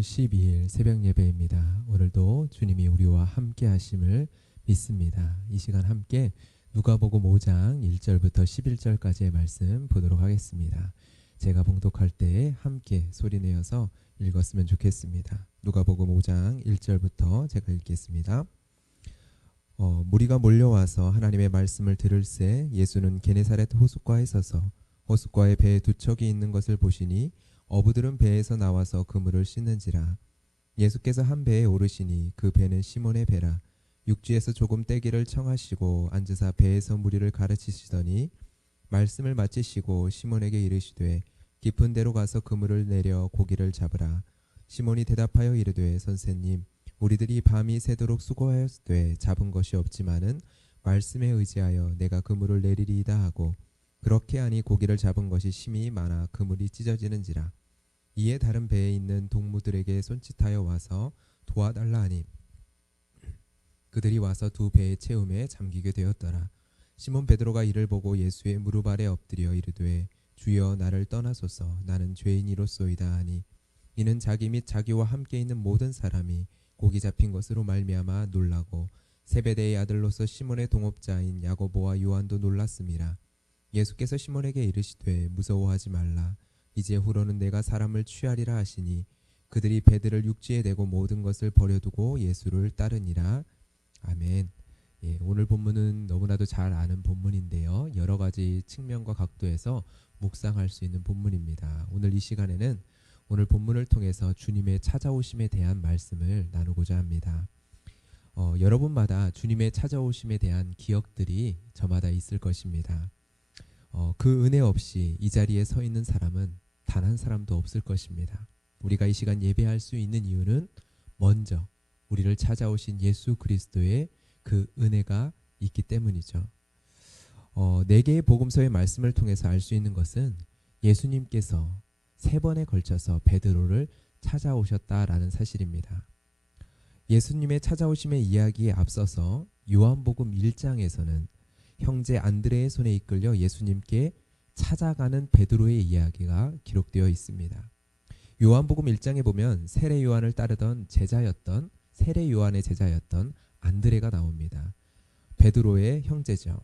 10월 12일 새벽 예배입니다. 오늘도 주님이 우리와 함께 하심을 믿습니다. 이 시간 함께 누가복음 5장 1절부터 11절까지의 말씀 보도록 하겠습니다. 제가 봉독할 때 함께 소리내어서 읽었으면 좋겠습니다. 누가복음 5장 1절부터 제가 읽겠습니다. 무리가 몰려와서 하나님의 말씀을 들을새 예수는 게네사렛 호숫가에 서서 호숫가에 배에 두 척이 있는 것을 보시니 어부들은 배에서 나와서 그물을 씻는지라. 예수께서 한 배에 오르시니 그 배는 시몬의 배라. 육지에서 조금 떼기를 청하시고 앉으사 배에서 무리를 가르치시더니 말씀을 마치시고 시몬에게 이르시되 깊은 데로 가서 그물을 내려 고기를 잡으라. 시몬이 대답하여 이르되 선생님, 우리들이 밤이 새도록 수고하였되 잡은 것이 없지만은 말씀에 의지하여 내가 그물을 내리리이다 하고 그렇게 하니 고기를 잡은 것이 심히 많아 그물이 찢어지는지라. 이에 다른 배에 있는 동무들에게 손짓하여 와서 도와달라 하니 그들이 와서 두 배의 채움에 잠기게 되었더라. 시몬 베드로가 이를 보고 예수의 무릎 아래 엎드려 이르되 주여 나를 떠나소서 나는 죄인이로소이다 하니 이는 자기 및 자기와 함께 있는 모든 사람이 고기 잡힌 것으로 말미암아 놀라고 세베대의 아들로서 시몬의 동업자인 야고보와 요한도 놀랐음이라. 예수께서 시몬에게 이르시되 무서워하지 말라. 이제 후로는 내가 사람을 취하리라 하시니 그들이 배들을 육지에 대고 모든 것을 버려두고 예수를 따르니라. 아멘. 오늘 본문은 너무나도 잘 아는 본문인데요. 여러 가지 측면과 각도에서 묵상할 수 있는 본문입니다. 오늘 이 시간에는 오늘 본문을 통해서 주님의 찾아오심에 대한 말씀을 나누고자 합니다. 여러분마다 주님의 찾아오심에 대한 기억들이 저마다 있을 것입니다. 그 은혜 없이 이 자리에 서 있는 사람은 단 한 사람도 없을 것입니다. 우리가 이 시간 예배할 수 있는 이유는 먼저 우리를 찾아오신 예수 그리스도의 그 은혜가 있기 때문이죠. 4개의 복음서의 말씀을 통해서 알 수 있는 것은 예수님께서 3번에 걸쳐서 베드로를 찾아오셨다라는 사실입니다. 예수님의 찾아오심의 이야기에 앞서서 요한복음 1장에서는 형제 안드레의 손에 이끌려 예수님께 찾아가는 베드로의 이야기가 기록되어 있습니다. 요한복음 1장에 보면 세례 요한을 따르던 세례 요한의 제자였던 안드레가 나옵니다. 베드로의 형제죠.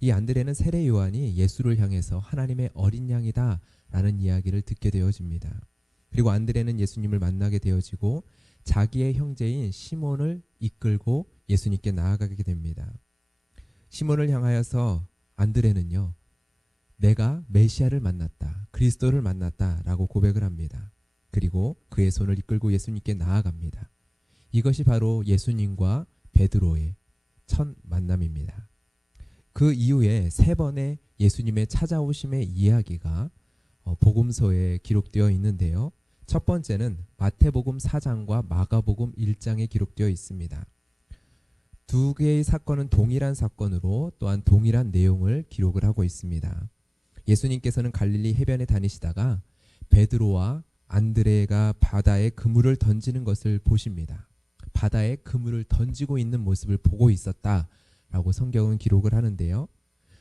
이 안드레는 세례 요한이 예수를 향해서 하나님의 어린 양이다 라는 이야기를 듣게 되어집니다. 그리고 안드레는 예수님을 만나게 되어지고 자기의 형제인 시몬을 이끌고 예수님께 나아가게 됩니다. 시몬을 향하여서 안드레는요, 내가 메시아를 만났다, 그리스도를 만났다 라고 고백을 합니다. 그리고 그의 손을 이끌고 예수님께 나아갑니다. 이것이 바로 예수님과 베드로의 첫 만남입니다. 그 이후에 3번의 예수님의 찾아오심의 이야기가 복음서에 기록되어 있는데요. 첫 번째는 마태복음 4장과 마가복음 1장에 기록되어 있습니다. 2개의 사건은 동일한 사건으로 또한 동일한 내용을 기록을 하고 있습니다. 예수님께서는 갈릴리 해변에 다니시다가 베드로와 안드레가 바다에 그물을 던지는 것을 보십니다. 바다에 그물을 던지고 있는 모습을 보고 있었다라고 성경은 기록을 하는데요.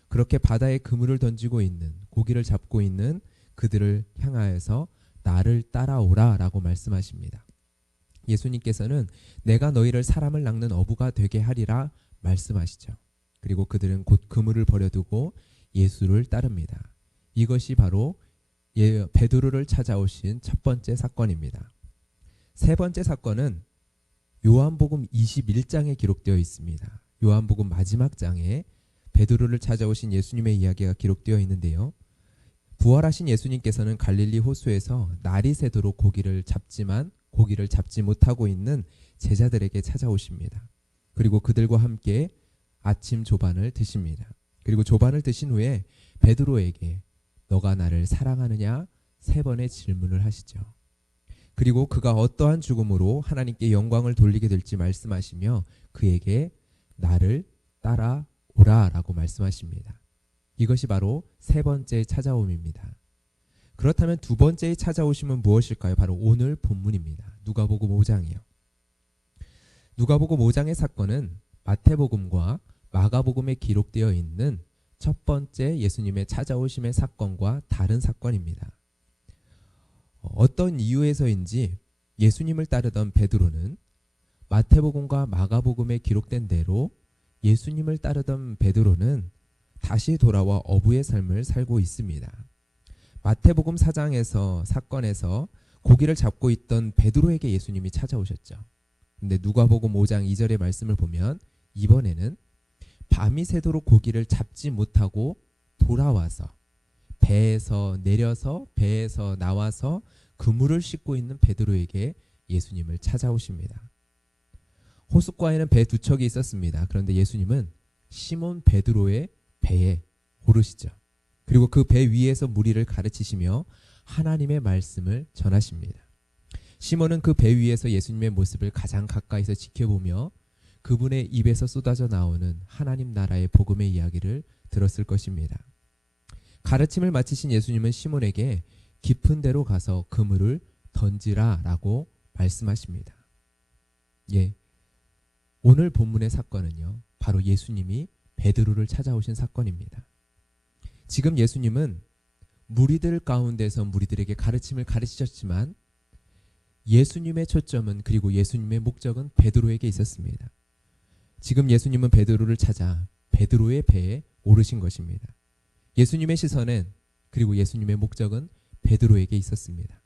그렇게 바다에 그물을 던지고 있는, 고기를 잡고 있는 그들을 향하여서 나를 따라오라 라고 말씀하십니다. 예수님께서는 내가 너희를 사람을 낚는 어부가 되게 하리라 말씀하시죠. 그리고 그들은 곧 그물을 버려두고 예수를 따릅니다. 이것이 바로 베드로를 찾아오신 첫 번째 사건입니다. 3번째 사건은 요한복음 21장에 기록되어 있습니다. 요한복음 마지막 장에 베드로를 찾아오신 예수님의 이야기가 기록되어 있는데요. 부활하신 예수님께서는 갈릴리 호수에서 날이 새도록 고기를 잡지 못하고 있는 제자들에게 찾아오십니다. 그리고 그들과 함께 아침 조반을 드십니다. 그리고 조반을 드신 후에 베드로에게 너가 나를 사랑하느냐 3번의 질문을 하시죠. 그리고 그가 어떠한 죽음으로 하나님께 영광을 돌리게 될지 말씀하시며 그에게 나를 따라오라 라고 말씀하십니다. 이것이 바로 3번째의 찾아옴입니다. 그렇다면 2번째의 찾아오심은 무엇일까요? 바로 오늘 본문입니다. 누가복음 5장이요. 누가복음 5장의 사건은 마태복음과 마가복음에 기록되어 있는 첫 번째 예수님의 찾아오심의 사건과 다른 사건입니다. 어떤 이유에서인지 예수님을 따르던 베드로는 마태복음과 마가복음에 기록된 대로 예수님을 따르던 베드로는 다시 돌아와 어부의 삶을 살고 있습니다. 마태복음 4장에서 사건에서 고기를 잡고 있던 베드로에게 예수님이 찾아오셨죠. 근데 누가복음 5장 2절의 말씀을 보면 이번에는 밤이 새도록 고기를 잡지 못하고 돌아와서 배에서 내려서 배에서 나와서 그물을 싣고 있는 베드로에게 예수님을 찾아오십니다. 호숫가에는 배 두 척이 있었습니다. 그런데 예수님은 시몬 베드로의 배에 오르시죠. 그리고 그 배 위에서 무리를 가르치시며 하나님의 말씀을 전하십니다. 시몬은 그 배 위에서 예수님의 모습을 가장 가까이서 지켜보며 그분의 입에서 쏟아져 나오는 하나님 나라의 복음의 이야기를 들었을 것입니다. 가르침을 마치신 예수님은 시몬에게 깊은 데로 가서 그물을 던지라 라고 말씀하십니다. 오늘 본문의 사건은요, 바로 예수님이 베드로를 찾아오신 사건입니다. 지금 예수님은 무리들 가운데서 무리들에게 가르침을 가르치셨지만 예수님의 초점은, 그리고 예수님의 목적은 베드로에게 있었습니다. 지금 예수님은 베드로를 찾아 베드로의 배에 오르신 것입니다. 예수님의 시선은, 그리고 예수님의 목적은 베드로에게 있었습니다.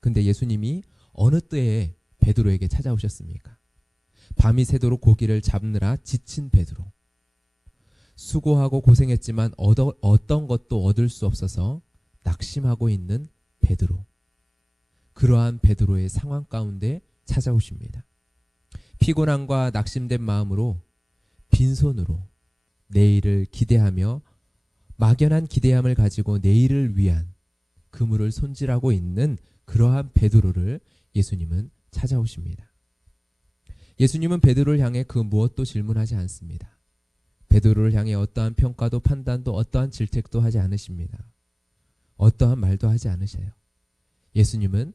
근데 예수님이 어느 때에 베드로에게 찾아오셨습니까? 밤이 새도록 고기를 잡느라 지친 베드로, 수고하고 고생했지만 어떤 것도 얻을 수 없어서 낙심하고 있는 베드로, 그러한 베드로의 상황 가운데 찾아오십니다. 피곤함과 낙심된 마음으로 빈손으로 내일을 기대하며 막연한 기대함을 가지고 내일을 위한 그물을 손질하고 있는 그러한 베드로를 예수님은 찾아오십니다. 예수님은 베드로를 향해 그 무엇도 질문하지 않습니다. 베드로를 향해 어떠한 평가도 판단도 어떠한 질책도 하지 않으십니다. 어떠한 말도 하지 않으셔요. 예수님은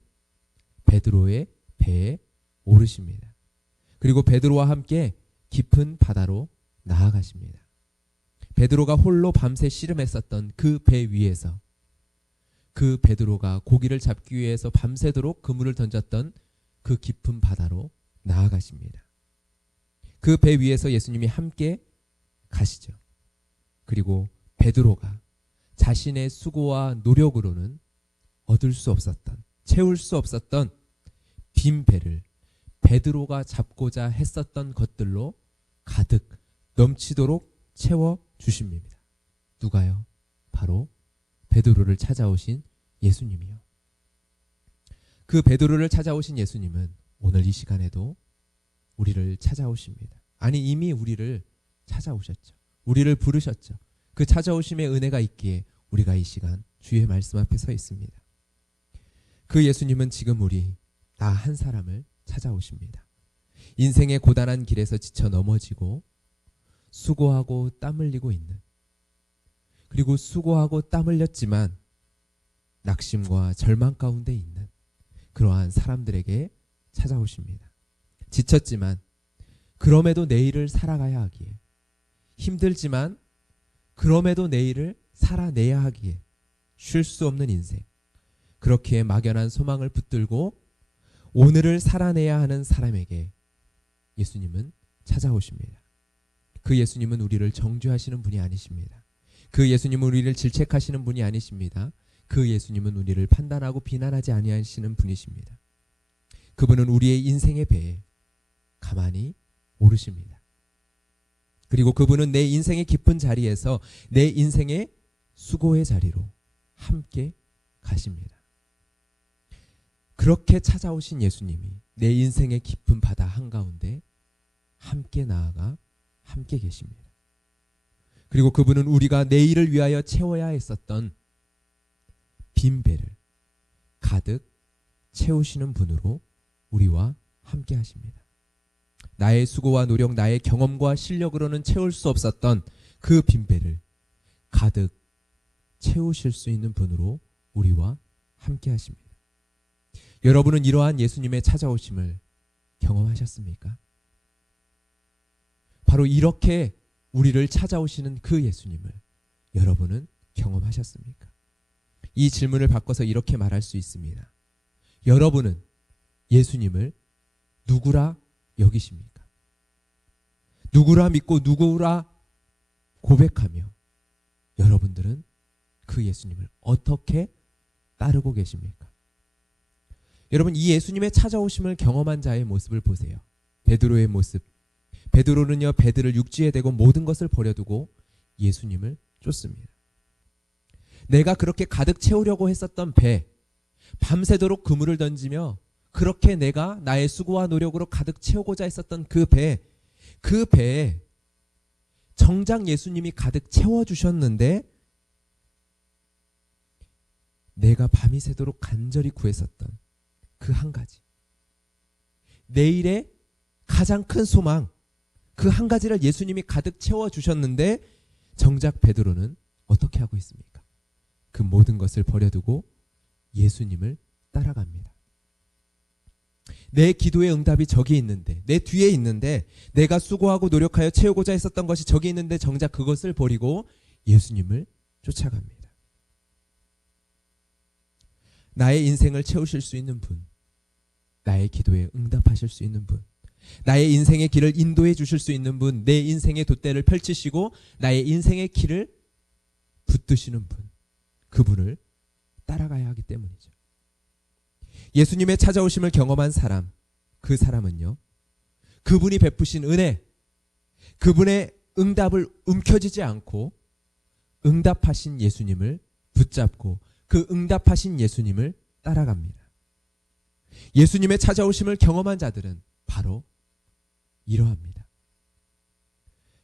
베드로의 배에 오르십니다. 그리고 베드로와 함께 깊은 바다로 나아가십니다. 베드로가 홀로 밤새 씨름했었던 그 배 위에서, 그 베드로가 고기를 잡기 위해서 밤새도록 그물을 던졌던 그 깊은 바다로 나아가십니다. 그 배 위에서 예수님이 함께 가시죠. 그리고 베드로가 자신의 수고와 노력으로는 얻을 수 없었던, 채울 수 없었던 빈 배를 베드로가 잡고자 했었던 것들로 가득 넘치도록 채워주십니다. 누가요? 바로 베드로를 찾아오신 예수님이요. 그 베드로를 찾아오신 예수님은 오늘 이 시간에도 우리를 찾아오십니다. 아니, 이미 우리를 찾아오셨죠. 우리를 부르셨죠. 그 찾아오심의 은혜가 있기에 우리가 이 시간 주의 말씀 앞에 서 있습니다. 그 예수님은 지금 우리 나 한 사람을 찾아오십니다. 인생의 고단한 길에서 지쳐 넘어지고 수고하고 땀 흘리고 있는, 그리고 수고하고 땀 흘렸지만 낙심과 절망 가운데 있는 그러한 사람들에게 찾아오십니다. 지쳤지만 그럼에도 내일을 살아가야 하기에, 힘들지만 그럼에도 내일을 살아내야 하기에 쉴 수 없는 인생, 그렇게 막연한 소망을 붙들고 오늘을 살아내야 하는 사람에게 예수님은 찾아오십니다. 그 예수님은 우리를 정죄하시는 분이 아니십니다. 그 예수님은 우리를 질책하시는 분이 아니십니다. 그 예수님은 우리를 판단하고 비난하지 아니하시는 분이십니다. 그분은 우리의 인생의 배에 가만히 오르십니다. 그리고 그분은 내 인생의 깊은 자리에서 내 인생의 수고의 자리로 함께 가십니다. 그렇게 찾아오신 예수님이 내 인생의 깊은 바다 한가운데 함께 나아가 함께 계십니다. 그리고 그분은 우리가 내일을 위하여 채워야 했었던 빈 배를 가득 채우시는 분으로 우리와 함께 하십니다. 나의 수고와 노력, 나의 경험과 실력으로는 채울 수 없었던 그 빈 배를 가득 채우실 수 있는 분으로 우리와 함께 하십니다. 여러분은 이러한 예수님의 찾아오심을 경험하셨습니까? 바로 이렇게 우리를 찾아오시는 그 예수님을 여러분은 경험하셨습니까? 이 질문을 바꿔서 이렇게 말할 수 있습니다. 여러분은 예수님을 누구라 여기십니까? 누구라 믿고 누구라 고백하며 여러분들은 그 예수님을 어떻게 따르고 계십니까? 여러분, 이 예수님의 찾아오심을 경험한 자의 모습을 보세요. 베드로의 모습. 베드로는요, 배들을 육지에 대고 모든 것을 버려두고 예수님을 쫓습니다. 내가 그렇게 가득 채우려고 했었던 배, 밤새도록 그물을 던지며 그렇게 내가 나의 수고와 노력으로 가득 채우고자 했었던 그 배에 정작 예수님이 가득 채워주셨는데 내가 밤이 새도록 간절히 구했었던 그 한 가지, 내일의 가장 큰 소망, 그 한 가지를 예수님이 가득 채워주셨는데 정작 베드로는 어떻게 하고 있습니까? 그 모든 것을 버려두고 예수님을 따라갑니다. 내 기도의 응답이 저기 있는데, 내 뒤에 있는데, 내가 수고하고 노력하여 채우고자 했었던 것이 저기 있는데 정작 그것을 버리고 예수님을 쫓아갑니다. 나의 인생을 채우실 수 있는 분, 나의 기도에 응답하실 수 있는 분, 나의 인생의 길을 인도해 주실 수 있는 분, 내 인생의 돛대를 펼치시고 나의 인생의 길을 붙드시는 분, 그분을 따라가야 하기 때문이죠. 예수님의 찾아오심을 경험한 사람, 그 사람은요, 그분이 베푸신 은혜, 그분의 응답을 움켜쥐지 않고 응답하신 예수님을 붙잡고 그 응답하신 예수님을 따라갑니다. 예수님의 찾아오심을 경험한 자들은 바로 이러합니다.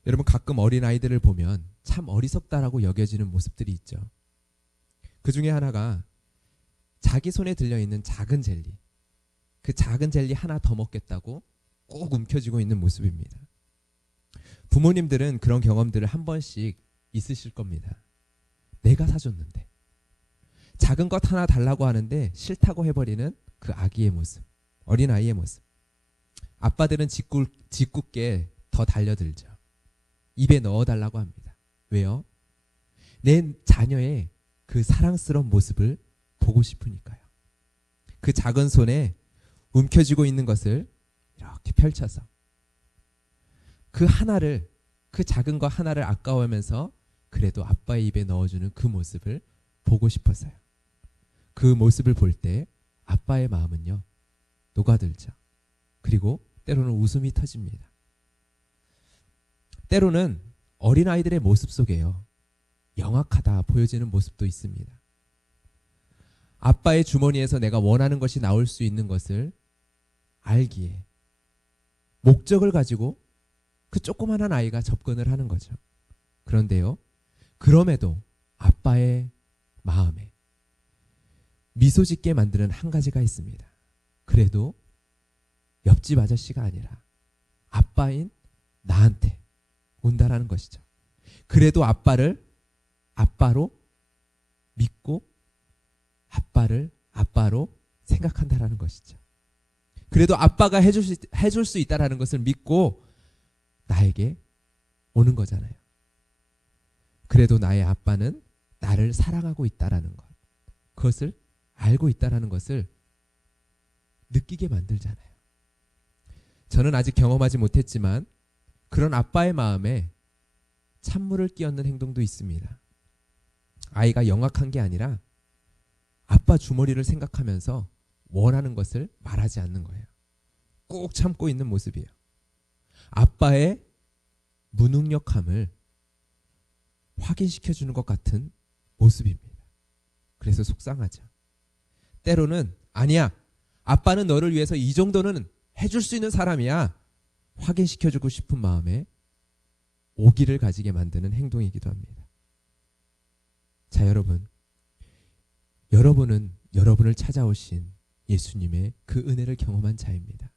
여러분, 가끔 어린아이들을 보면 참 어리석다라고 여겨지는 모습들이 있죠. 그 중에 하나가 자기 손에 들려있는 작은 젤리, 그 작은 젤리 하나 더 먹겠다고 꼭 움켜쥐고 있는 모습입니다. 부모님들은 그런 경험들을 한 번씩 있으실 겁니다. 내가 사줬는데 작은 것 하나 달라고 하는데 싫다고 해버리는 그 아기의 모습, 어린아이의 모습. 아빠들은 짓궂게 더 달려들죠. 입에 넣어달라고 합니다. 왜요? 내 자녀의 그 사랑스러운 모습을 보고 싶으니까요. 그 작은 손에 움켜쥐고 있는 것을 이렇게 펼쳐서 그 하나를, 그 작은 것 하나를 아까워하면서 그래도 아빠의 입에 넣어주는 그 모습을 보고 싶어서요. 그 모습을 볼 때 아빠의 마음은요, 녹아들죠. 그리고 때로는 웃음이 터집니다. 때로는 어린아이들의 모습 속에요, 영악하다 보여지는 모습도 있습니다. 아빠의 주머니에서 내가 원하는 것이 나올 수 있는 것을 알기에 목적을 가지고 그 조그마한 아이가 접근을 하는 거죠. 그런데요, 그럼에도 아빠의 마음에 미소 짓게 만드는 한 가지가 있습니다. 그래도 옆집 아저씨가 아니라 아빠인 나한테 온다라는 것이죠. 그래도 아빠를 아빠로 믿고 아빠를 아빠로 생각한다라는 것이죠. 그래도 아빠가 해줄 수 있다라는 것을 믿고 나에게 오는 거잖아요. 그래도 나의 아빠는 나를 사랑하고 있다라는 것, 그것을 알고 있다라는 것을 느끼게 만들잖아요. 저는 아직 경험하지 못했지만 그런 아빠의 마음에 찬물을 끼얹는 행동도 있습니다. 아이가 영악한 게 아니라 아빠 주머니를 생각하면서 원하는 것을 말하지 않는 거예요. 꼭 참고 있는 모습이에요. 아빠의 무능력함을 확인시켜주는 것 같은 모습입니다. 그래서 속상하죠. 때로는 아니야, 아빠는 너를 위해서 이 정도는 해줄 수 있는 사람이야, 확인시켜주고 싶은 마음에 오기를 가지게 만드는 행동이기도 합니다. 자, 여러분은 여러분을 찾아오신 예수님의 그 은혜를 경험한 자입니다.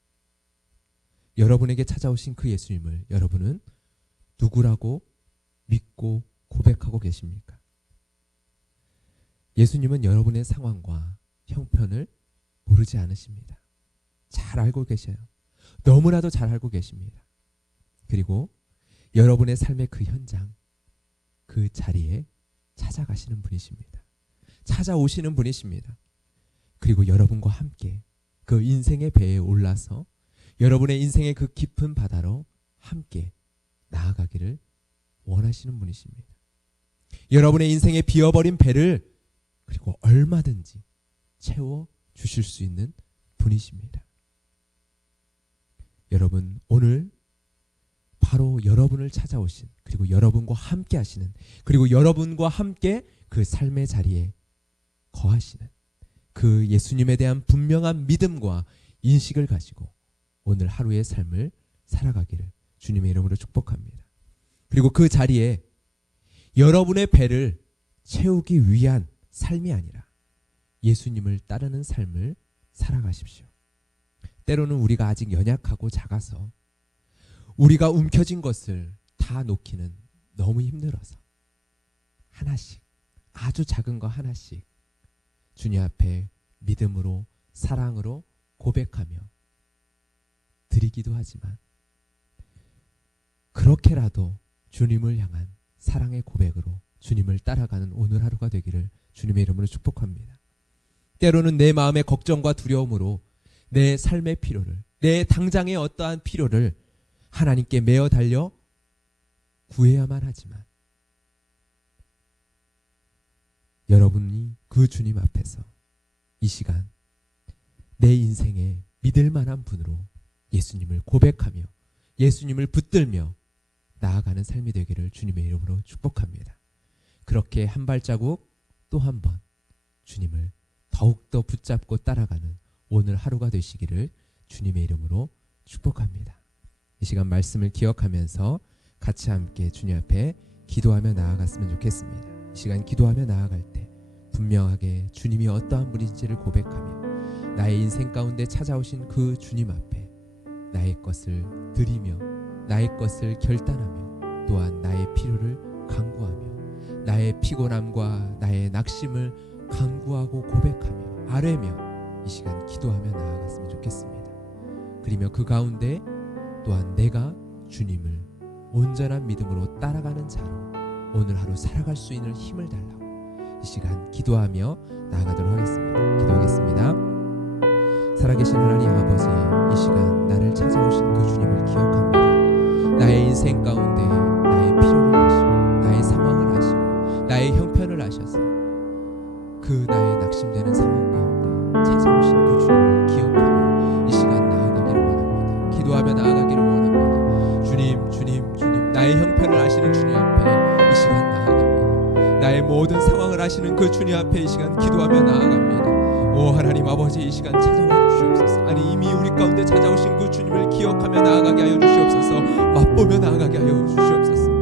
여러분에게 찾아오신 그 예수님을 여러분은 누구라고 믿고 고백하고 계십니까? 예수님은 여러분의 상황과 형편을 모르지 않으십니다. 잘 알고 계셔요. 너무나도 잘 알고 계십니다. 그리고 여러분의 삶의 그 현장, 그 자리에 찾아가시는 분이십니다. 찾아오시는 분이십니다. 그리고 여러분과 함께 그 인생의 배에 올라서 여러분의 인생의 그 깊은 바다로 함께 나아가기를 원하시는 분이십니다. 여러분의 인생의 비어버린 배를 그리고 얼마든지 채워 주실 수 있는 분이십니다. 여러분, 오늘 바로 여러분을 찾아오신, 그리고 여러분과 함께 하시는, 그리고 여러분과 함께 그 삶의 자리에 거하시는 그 예수님에 대한 분명한 믿음과 인식을 가지고 오늘 하루의 삶을 살아가기를 주님의 이름으로 축복합니다. 그리고 그 자리에 여러분의 배를 채우기 위한 삶이 아니라 예수님을 따르는 삶을 살아가십시오. 때로는 우리가 아직 연약하고 작아서 우리가 움켜쥔 것을 다 놓기는 너무 힘들어서 하나씩, 아주 작은 거 하나씩 주님 앞에 믿음으로, 사랑으로 고백하며 드리기도 하지만, 그렇게라도 주님을 향한 사랑의 고백으로 주님을 따라가는 오늘 하루가 되기를 주님의 이름으로 축복합니다. 때로는 내 마음의 걱정과 두려움으로 내 삶의 필요를, 내 당장의 어떠한 필요를 하나님께 메어 달려 구해야만 하지만, 여러분이 그 주님 앞에서 이 시간 내 인생에 믿을 만한 분으로 예수님을 고백하며 예수님을 붙들며 나아가는 삶이 되기를 주님의 이름으로 축복합니다. 그렇게 한 발자국 또 한 번 주님을 더욱더 붙잡고 따라가는 오늘 하루가 되시기를 주님의 이름으로 축복합니다. 이 시간 말씀을 기억하면서 같이 함께 주님 앞에 기도하며 나아갔으면 좋겠습니다. 이 시간 기도하며 나아갈 때 분명하게 주님이 어떠한 분인지를 고백하며 나의 인생 가운데 찾아오신 그 주님 앞에 나의 것을 드리며 나의 것을 결단하며 또한 나의 필요를 간구하며 나의 피곤함과 나의 낙심을 간구하고 고백하며 아뢰며 이 시간 기도하며 나아갔으면 좋겠습니다. 그리며 그 가운데 또한 내가 주님을 온전한 믿음으로 따라가는 자로 오늘 하루 살아갈 수 있는 힘을 달라고 이 시간 기도하며 나아가도록 하겠습니다. 기도하겠습니다. 살아계신 하나님 아버지, 이 시간 나를 찾아오신 그 주님을 기억합니다. 나의 인생 가운데 나의 필요를 아시고 나의 상황을 아시고 나의 형편을 아셔서 그 나의 낙심되는 상황 가운데 찾아오신 그 주님을 기억하며 이 시간 나아가기를 원합니다. 기도하며 나아가기를 원합니다. 주님, 나의 형편을 아시는 주님 앞에 이 시간 나아갑니다. 나의 모든 상황을 아시는 그 주님 앞에 이 시간 기도하며 나아갑니다. 오 하나님 아버지, 이 시간 찾아와 주시옵소서. 아니 이미 우리 가운데 찾아오신 그 주님을 기억하며 나아가게 하여 주시옵소서. 맛보며 나아가게 하여 주시옵소서.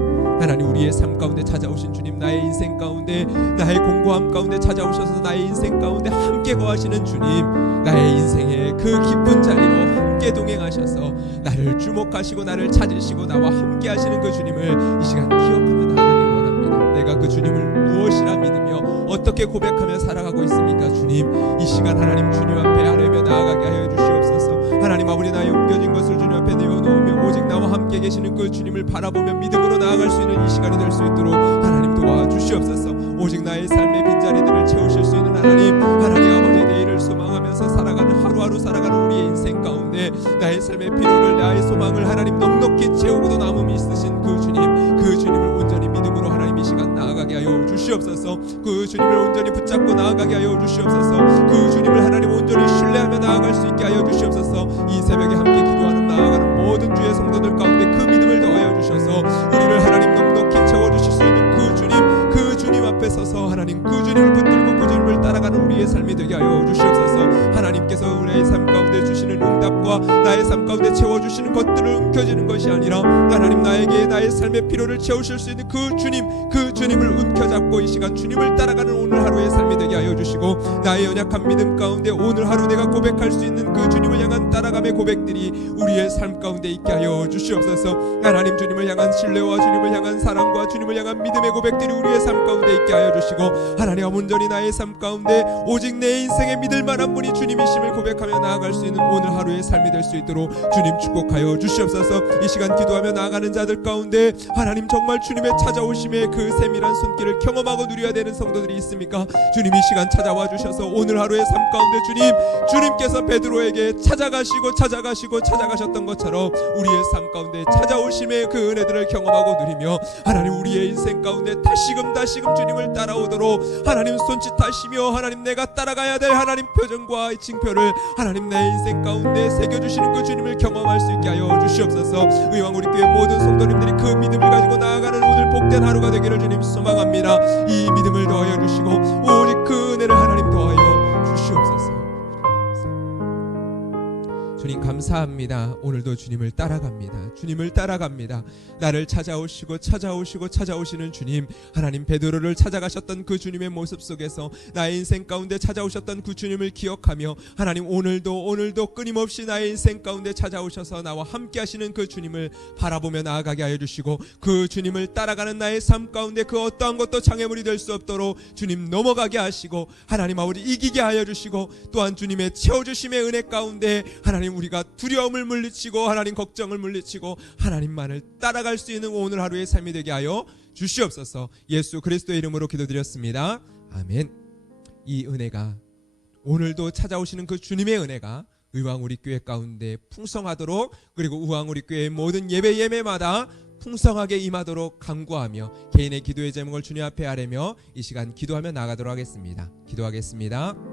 하나님, 우리의 삶 가운데 찾아오신 주님, 나의 인생 가운데, 나의 공고함 가운데 찾아오셔서 나의 인생 가운데 함께 거하시는 주님, 나의 인생의 그 깊은 자리로 함께 동행하셔서 나를 주목하시고 나를 찾으시고 나와 함께 하시는 그 주님을 이 시간 기억하며 나아가길 원합니다. 내가 그 주님을 무엇이라 믿으며 어떻게 고백하며 살아가고 있습니까? 주님, 이 시간 하나님 주님 앞에 아뢰며 나아가게 하여 주시옵소서. 하나님 아버지, 나의 옮겨진 것을 주님 앞에 내어놓으며 오직 나와 함께 계시는 그 주님을 바라보며 믿음으로 나아갈 수 있는 이 시간이 될 수 있도록 하나님 도와주시옵소서. 오직 나의 삶의 빈자리들을 채우실 수 있는 하나님 아버지, 내일을 소망하면서 살아가는 하루하루 살아가는 우리의 인생 가운데 나의 삶의 필요를, 나의 소망을 하나님 넉넉히 채우고도 남음이 있으신 그 주님을 온전히 믿음으로 하나님 이 시간 나아가게 하여 주시옵소서. 그 주님을 온전히 붙잡고 나아가게 하여 주시옵소서. 그 주님을 하나님 온전히 신뢰하며 나아갈 수 있게 하여 주시옵소서. 이 새벽에 함께 기도하는 나아가는 모든 주의 성도들 가운데 그 믿음을 더하여 주셔서 우리를 하나님 넉넉히 채워주실 수 있는 그 주님 앞에 서서 하나님 그 주님을 붙들고 그 주님을 따라가는 우리의 삶이 되게 하여 주시옵소서. 하나님께서 우리의 삶 가운데 주시는 응답과 나의 삶 가운데 채워주시는 것들을 움켜쥐는 것이 아니라 하나님 나에게 나의 삶의 필요를 채우실 수 있는 그 주님을 움켜잡고 이 시간 주님을 따라가는 오늘 하루의 삶이 되게 하여 주시고, 나의 연약한 믿음 가운데 오늘 하루 내가 고백할 수 있는 그 주님을 향한 따라감의 고백들이 우리의 삶 가운데 있게 하여 주시옵소서. 하나님, 주님을 향한 신뢰와 주님을 향한 사랑과 주님을 향한 믿음의 고백들이 우리의 삶 가운데 있게 하여 주시고, 하나님 온전히 나의 삶 가운데 오직 내 인생에 믿을 만한 분이 주님이심을 고백하며 나아갈 수 있는 오늘 하루의 하루의 삶이 될 수 있도록 주님 축복하여 주시옵소서. 이 시간 기도하며 나아가는 자들 가운데 하나님 정말 주님의 찾아오심에 그 세밀한 손길을 경험하고 누려야 되는 성도들이 있습니까? 주님 이 시간 찾아와 주셔서 오늘 하루의 삶 가운데 주님께서 베드로에게 찾아가셨던 것처럼 우리의 삶 가운데 찾아오심의 그 은혜들을 경험하고 누리며 하나님 우리의 인생 가운데 다시금 주님을 따라오도록 하나님 손짓하시며 하나님 내가 따라가야 될 하나님 표정과 징표를 하나님 내 인생 가운데 새겨주시는 그 주님을 경험할 수 있게 하여 주시옵소서. 의왕 우리 교회 모든 성도님들이 그 믿음을 가지고 나아가는 오늘 복된 하루가 되기를 주님 소망합니다. 이 믿음을 더하여 주시고 오직 그 은혜를 하나님 더하여 주시옵소서. 주님 감사합니다. 오늘도 주님을 따라갑니다. 나를 찾아오시는 주님, 하나님 베드로를 찾아가셨던 그 주님의 모습 속에서 나의 인생 가운데 찾아오셨던 그 주님을 기억하며 하나님 오늘도 끊임없이 나의 인생 가운데 찾아오셔서 나와 함께 하시는 그 주님을 바라보며 나아가게 하여 주시고 그 주님을 따라가는 나의 삶 가운데 그 어떠한 것도 장애물이 될 수 없도록 주님 넘어가게 하시고 하나님 아버지 이기게 하여 주시고 또한 주님의 채워주심의 은혜 가운데 하나님 우리가 두려움을 물리치고 하나님 걱정을 물리치고 하나님만을 따라갈 수 있는 오늘 하루의 삶이 되게 하여 주시옵소서. 예수 그리스도의 이름으로 기도드렸습니다. 아멘. 이 은혜가 오늘도 찾아오시는 그 주님의 은혜가 의왕 우리 교회 가운데 풍성하도록 그리고 의왕 우리 교회의 모든 예배마다 풍성하게 임하도록 간구하며 개인의 기도의 제목을 주님 앞에 아뢰며 이 시간 기도하며 나가도록 하겠습니다. 기도하겠습니다.